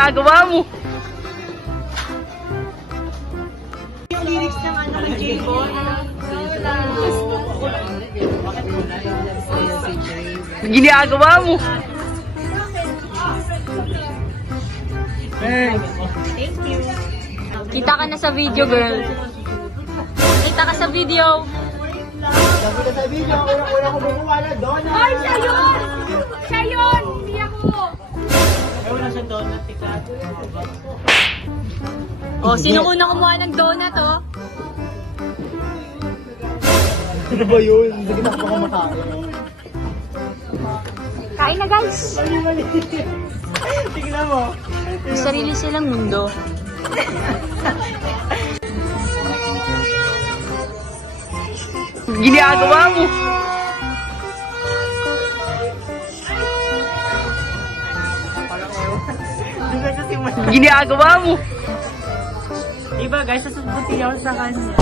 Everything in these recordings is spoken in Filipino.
ginagawa mo? Yung lyrics ng ano kay J-Bon. Ginagawa mo? Thank you. Kita ka na sa video, girl. Kita ka sa video. Sabi ka sa video, una ko gumawa na donut. Ay, siya yun! Siya yun! Hindi ako! Wala siya donut, tika. Oh, sino una kumuha ng donut, oh? Ano ba yun? Sige na ako makain. Kain na, guys! Tignan mo. May sarili silang mundo. Ginagawa mo? Diba sa simula? Ginagawa mo? Diba guys, sasabuti ako sa kanya.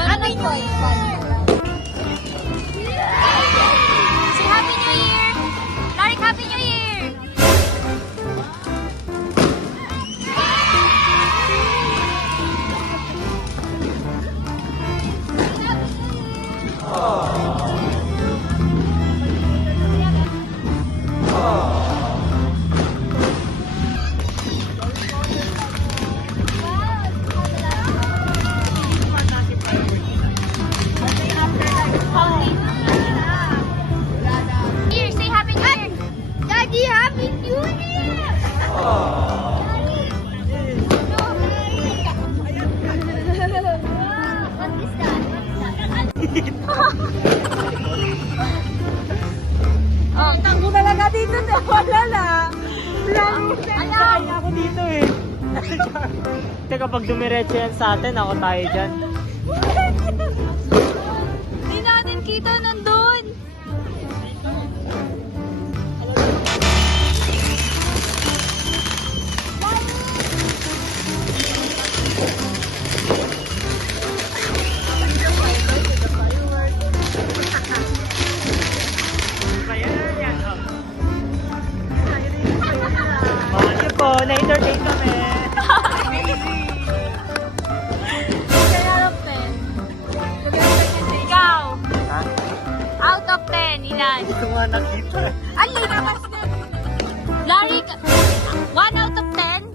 Happy New Year! Say Happy New Year! Larik, Happy New Year! Here, say Happy New Year! Daddy, Happy New Year! Oh, tanggo talaga dito. Wala na. Ayaw! Kaya ako dito eh. Teka, pag dumiretso yan sa atin, ako tayo dyan. Hindi natin kita nandun! Mahal po, na-entertain kami. Out of 10. Ikaw! Out of 10, ilan? Ito nga nakita. Alin! Larik! 1 out of 10?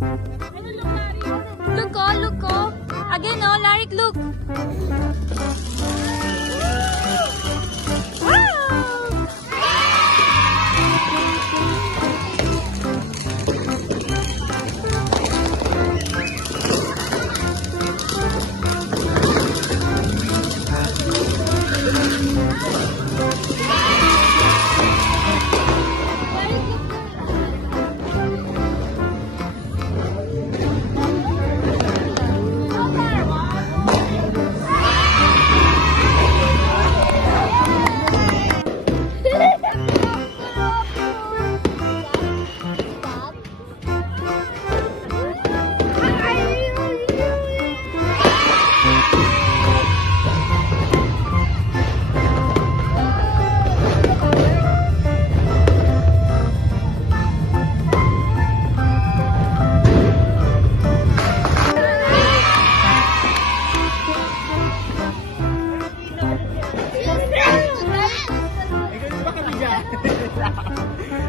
Look ko, look ko. Again, oh, Larik, look. Wow!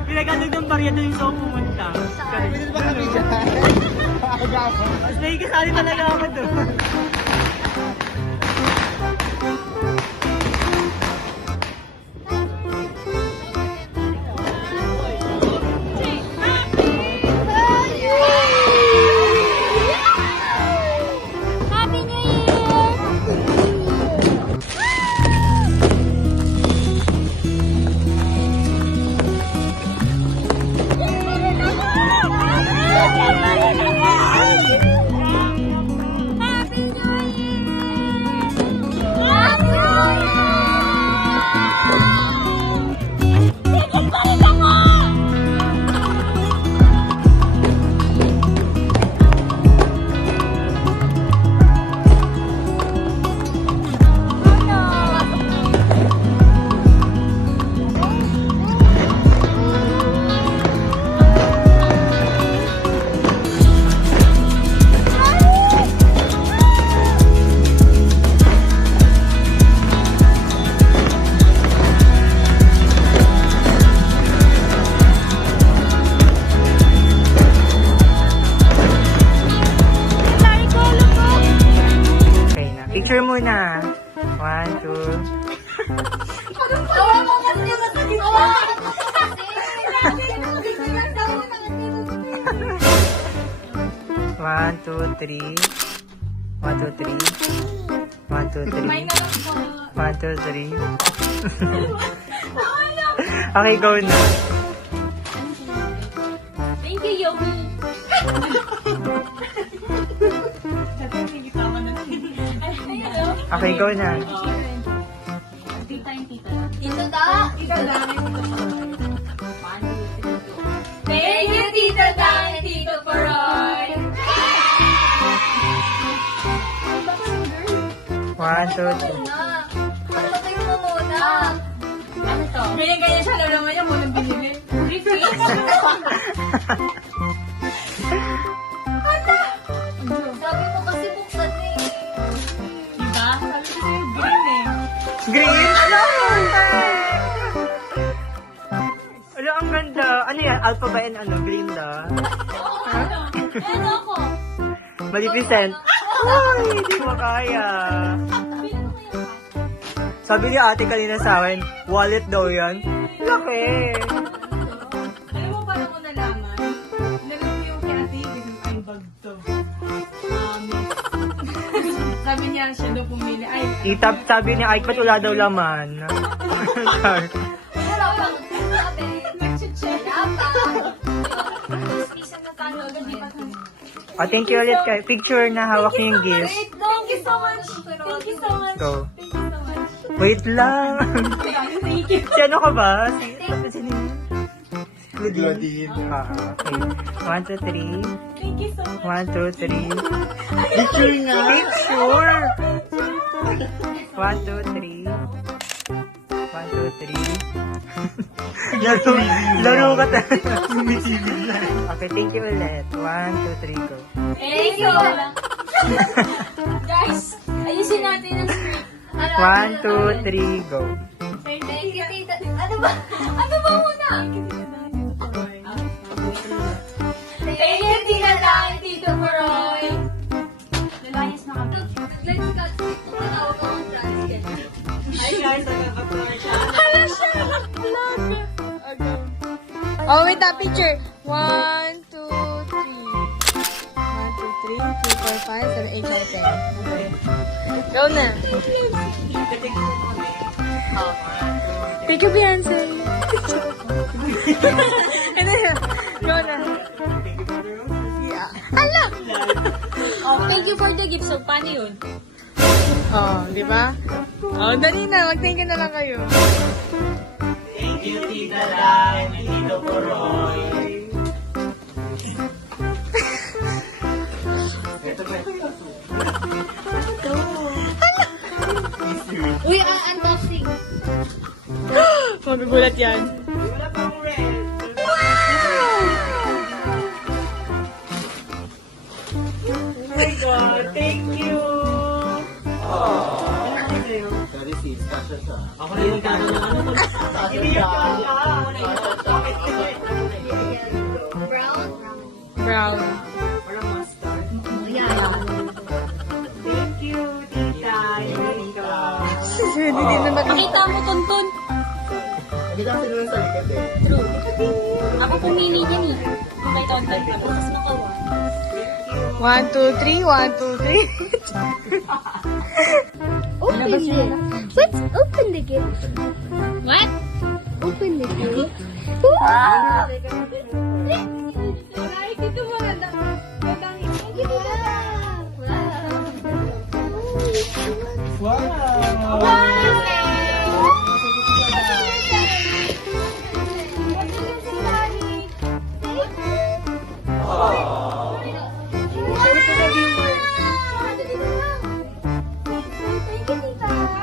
Pinagandang ng barya doon yung saan pumunta. Pwede ba kami dyan? Agapan. Mas nakikisali talaga ako doon. Happy New Year! Happy New Year! One, two, three. 1, 2, 3. 1, 2, 3. 1, 2, 3. Okay, go na. Thank you, Yogi. Okay, go na. Tito Da. Thank you, Tito Da and Tito Paroy. 1, 2, 3. Patay mo muna. Ano to? Ganyan-ganyan siya, alam naman niya, munang binili. Sabi mo kasi buksan eh. Diba? Sabi ko sa'yo, green eh. Green? Ano? Ano, ang ganda. Ano yan? Alpha ba and ano? Glinda? Ano ako? Maleficent? Ay, hindi mo kaya. Sabi ni ate kanina sa akin, wallet daw yan. Laki. Alam mo paano ko nalaman? Nalaman ko yung kay ate, ay bag to. Sabi niya, siya daw pumili. Ay, Itap, sabi ni Ike, ba't wala daw laman? Wala pa. Sabi. nag-check. Wala pa. Isang na tayo. Hindi pa kami. Oh, thank you ulit kay picture na hawak niyo yung gift. Thank you so much. Thank you so much. Go. Thank you so much. Wait lang. Thank you. Si ano ka ba? Sino yun? Claudine. Okay. 1, 2, 3. Thank you so much. 1, 2, 3. Picture nga. Picture! 1, 2, 3. 1, 2, 3. Laro ka talaga. Okay, thank you ulit. 1, 2, 3, go. Thank you. Guys, ayusin natin ang script. 1, 2, 3, go. Thank you, tita. Ano ba? Ano ba muna? Thank you, tita Dan, tito Paroy. Lalayas na kami. Let's cut. Tatawag ko ang transcript. Hi guys, nagkakatuwa siya. Hala siya! Vlog! Oh, wait, that picture. 1, 2, 3. 1, 2, 3, 4, 5, 7, 8, 9, 10. Go na. Thank you, Beyonce. And then, go na. Yeah. Hala! Oh, thank you for the gift. So, paano yun? Oh, di ba? Oh, dali na. Mag-thank you na lang kayo. Thank you, Tita Dan, Tito Poroy. Uy, unboxing. Magugulat yan. Wala pang red. Oh my God, thank you. Sorry sis, kasha siya. Ako na yung gano'n na ano. Brown? Brown. Walang mustard. Yeah. Thank you, Tita. Hindi din naman. Pakita mo, Tonton. Nakita ko sila sa likod eh. True. Ako pumili niyan eh. Kung may Tonton. Ako mas nakawa. 1, 2, 3. 1, 2, 3. Open it. Let's open the gift. What? Open the gift.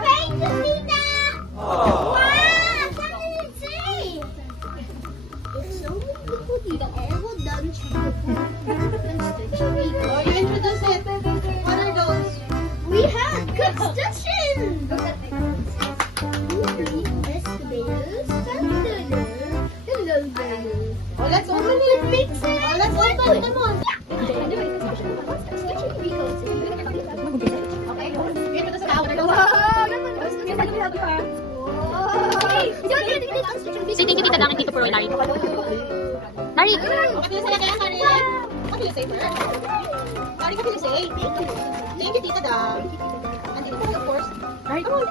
Thank you, Tita. Wow, what did it say? It's so beautiful, Tita. All done Oh, you introduce it. What are those? We have construction. Excavators. Hello there. Oh, let's open it. Mix it. Oh, let's open them on. Construction vehicles. Okay. You introduce it now. Wow. Hey, Say thank you, Tita Dang, and Tito Puro, Larry. Larry! What you say again, Larry? What do you say first? Larry, what do you say? Thank you, Tita Dang. And Tito Puro, of course. Larry, come on.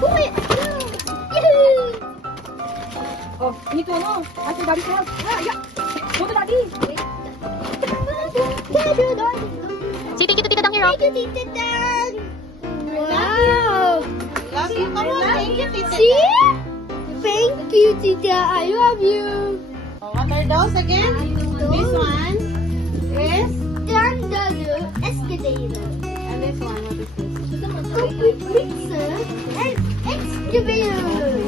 Boy! Yay! Oh, ini tuh no. Ayo dari kelas. Ya. Go to daddy. Say thank you to Tita Dang, Hero. Thank you, Tita Dang. Wow. Love you. Come on. Thank you, Tita. See? Thank you, Tita. I love you. What are those again? This one is Thunder Excavator. And this one, what is this? Pizza and excavator.